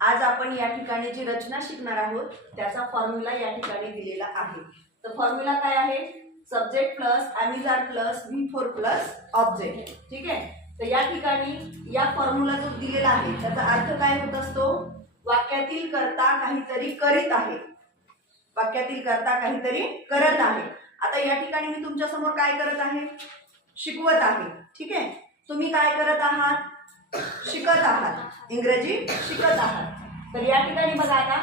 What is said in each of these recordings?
आज आपण या ठिकाणी जी रचना शिकणार आहोत त्याचा फॉर्म्युला या ठिकाणी दिलेला आहे. तर फॉर्म्युला काय आहे? Subject plus am is are plus V4 plus object. ठीक आहे. तर या ठिकाणी या फॉर्म्युला जो दिलेला आहे त्याचा अर्थ काय होत असतो? वाक्यातील कर्ता काहीतरी करीत आहे. वाक्यातील कर्ता काहीतरी करत आहे. आता या ठिकाणी मी तुमच्या समोर काय करत आहे? शिकवत आहे. ठीक आहे. तुम्ही काय करत आहात? शिकत आहात. इंग्रजी शिकत आहात. तर या ठिकाणी बघा आता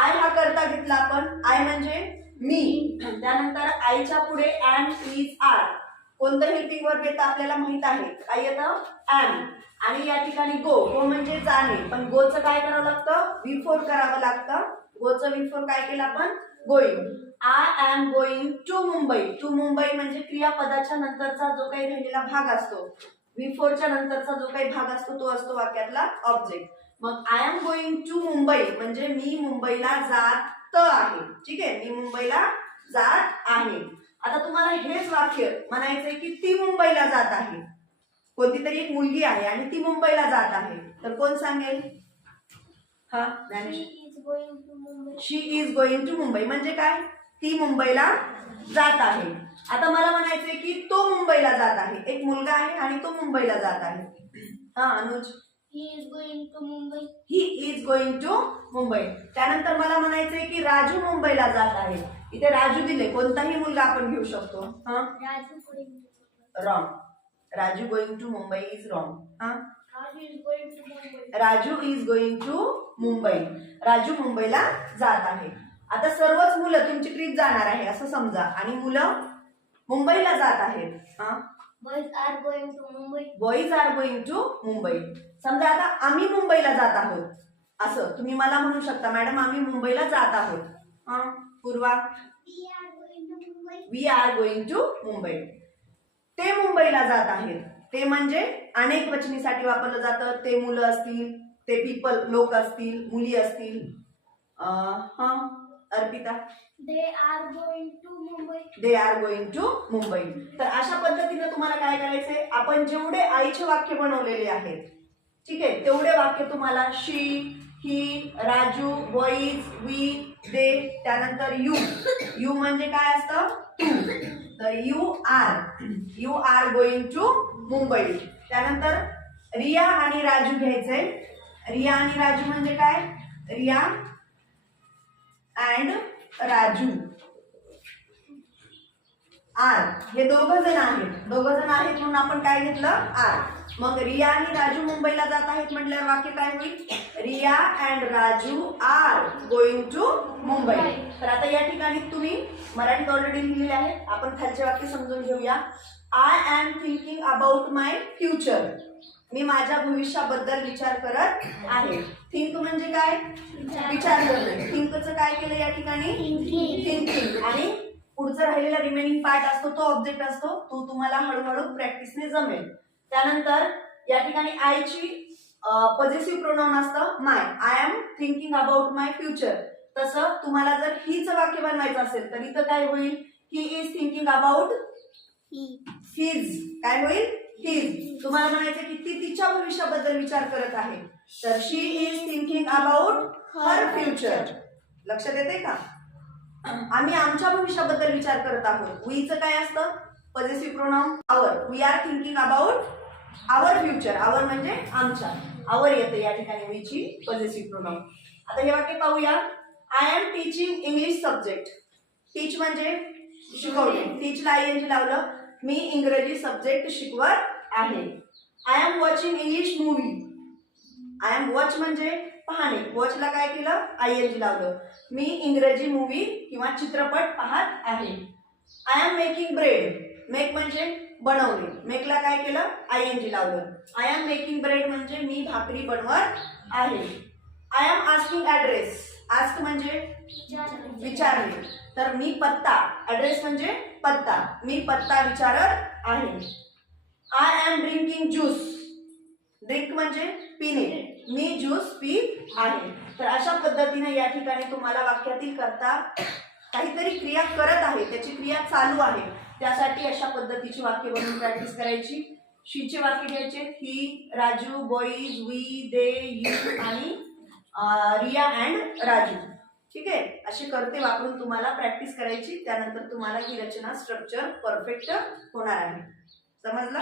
आय हा कर्ता घेतला आपण. आय म्हणजे मी. त्यानंतर आयच्या पुढे एम इज आर. कोणतं हेल्पिंग वर्ब येतं आपल्याला माहित आहे. काय येतं? एम. आणि या ठिकाणी गो म्हणजे जाणे. पण गोचं काय करावं लागतं? V4 करावं लागतं. गोचं V4 काय केलं आपण? Going. I am going to Mumbai. To Mumbai म्हणजे क्रियापदाच्या नंतरचा जो काही राहिलेला भाग असतो, V4 च्या नंतरचा जो काही भाग असतो तो असतो वाक्यातला ऑब्जेक्ट. मग I am going to Mumbai म्हणजे मी मुंबईला जात आहे. ठीक आहे. मी मुंबईला जात आहे. आता तुम्हाला हेच वाक्य म्हणायचंय की ती मुंबईला जात आहे. कोणती तरी एक मुलगी आहे आणि ती मुंबईला जात आहे. तर कोण सांगेल? हा, शी इज गोइंग टू मुंबई म्हणजे काय? ती मुंबईला जात आहे. आता मला म्हणायचंय की तो मुंबईला जात आहे. एक मुलगा आहे आणि तो मुंबईला जात आहे. हा Anuj, he is going to Mumbai. He is going to Mumbai. त्यानंतर मला म्हणायचंय की राजू मुंबईला जात आहे. इथे राजू दिले, कोणताही मुलगा आपण घेऊ शकतो. हा, Raju going to wrong. Raju going to Mumbai is wrong. हा, Raju is going to Mumbai. Raju is going to Mumbai. Raju मुंबईला जात आहे. आता सर्वच मुलं तुमची ट्रिप जाणार आहे असं समजा आणि मुलं मुंबईला जात आहेत. हा, boys are going to Mumbai. Boys are going to Mumbai. समजा आता आम्ही मुंबईला जात आहोत असं तुम्ही मला म्हणू शकता, मॅडम आम्ही मुंबईला जात आहोत. हा, Purva, we are going to Mumbai. We are going to Mumbai. ते मुंबईला जात आहेत. ते म्हणजे अनेक वचनीसाठी वापरलं जातं. ते मुलं असतील, ते पीपल लोक असतील, मुली असतील. हा, Arpita, they are going to Mumbai. They are going to Mumbai. तर अशा पद्धतीने तुम्हाला काय करायचंय? आपण जेवढे आईचे वाक्य बनवलेले आहेत, ठीक आहे, तेवढे वाक्य तुम्हाला she, he, Raju, boys, we, they, त्यानंतर यू. यू म्हणजे काय असतं? तू. तर you are going to Mumbai. त्यानंतर रिया आणि राजू घ्यायचंय. रिया आणि राजू म्हणजे काय? Riya and Raju are. हे दोघं जण आहेत म्हणून आपण काय घेतलं? आर. मग रिया आणि राजू मुंबईला जात आहेत म्हटल्यावर वाक्य काय होईल? Riya and Raju are going to Mumbai. तर आता या ठिकाणी तुम्ही मराठीत ऑलरेडी लिहिलेले आहे. आपण खालचे वाक्य समजून घेऊया. I am thinking about my future. मी माझ्या भविष्याबद्दल विचार करत आहे. थिंक म्हणजे काय? विचार करणे. थिंकचं काय केलं या ठिकाणी? थिंकिंग. आणि पुढचं राहिलेला रिमेनिंग पार्ट असतो तो ऑब्जेक्ट असतो. तो तुम्हाला हळूहळू प्रॅक्टिसने जमेल. त्यानंतर या ठिकाणी आयची पॉझिटिव्ह प्रोनाउन असतं my. I am thinking about my future. तसं तुम्हाला जर हीच वाक्य बनवायचं असेल तर इथं काय होईल? He is thinking about his. काय होईल? हिज. तुम्हाला म्हणायचं की ती तिच्या भविष्याबद्दल विचार करत आहे. तर she is thinking about her future. लक्षात येते का? आम्ही आमच्या भविष्याबद्दल विचार करत आहोत. वीचं काय असतं? Positive pronoun our. We are thinking about our future. Our म्हणजे आमच्या. आवर येते या ठिकाणी वीची पॉझिटिव्ह प्रोनाउन. आता हे वाक्य पाहूया. I am teaching English subject. Teach म्हणजे शिकवणे. टीचला ING लावलं. मी इंग्रजी सब्जेक्ट शिकवत आहे. I am watching English movie. I am watch म्हणजे पाहणे. वॉचला काय केलं? ING लावलं. मी इंग्रजी मूवी किंवा चित्रपट पाहत आहे. I am making bread. Make म्हणजे बनवणे. मेकला काय केलं? ING लावलं. आय एम मेकिंग ब्रेड म्हणजे मी भाकरी बनवत आहे. I am asking address. Ask म्हणजे विचारणे. तर मी पत्ता, ऍड्रेस म्हणजे पत्ता, मी पत्ता विचारत आहे. I am drinking juice. Drink म्हणजे पिणे. मी ज्यूस पीत आहे. तर अशा पद्धतीने या ठिकाणी तुम्हाला वाक्यातील कर्ता काहीतरी क्रिया करत आहे, त्याची क्रिया चालू आहे, त्यासाठी अशा पद्धतीची वाक्य बनवून प्रॅक्टिस करायची. शीचे वाक्य घ्यायचे. He, Raju, boys, we, they, you आणि रिया अँड राजू. ठीक आहे. असे कर्ते वापरून तुम्हाला प्रॅक्टिस करायची. त्यानंतर तुम्हाला ही रचना स्ट्रक्चर परफेक्ट होणार आहे. समजलं?